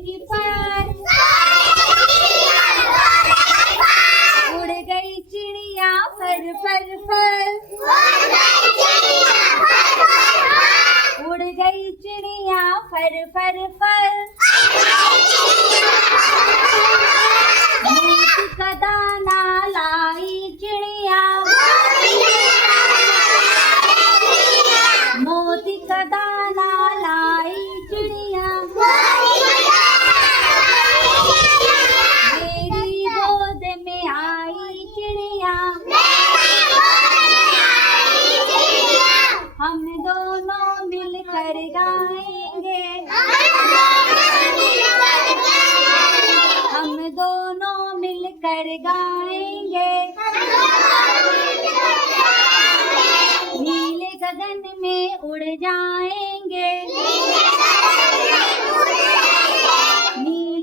गाएगी पर, उड़ गई चिड़िया फर फर फर, उड़ गई चिड़िया फर फर फर। मोती का दाना लाई चिड़िया, मोती का दाना लाई चिड़िया, मेरी गोद में आई चिड़िया, हम दोनों मिलकर गाएंगे, हम दोनों मिलकर गाएंगे। नीले गगन में उड़ जाएंगे।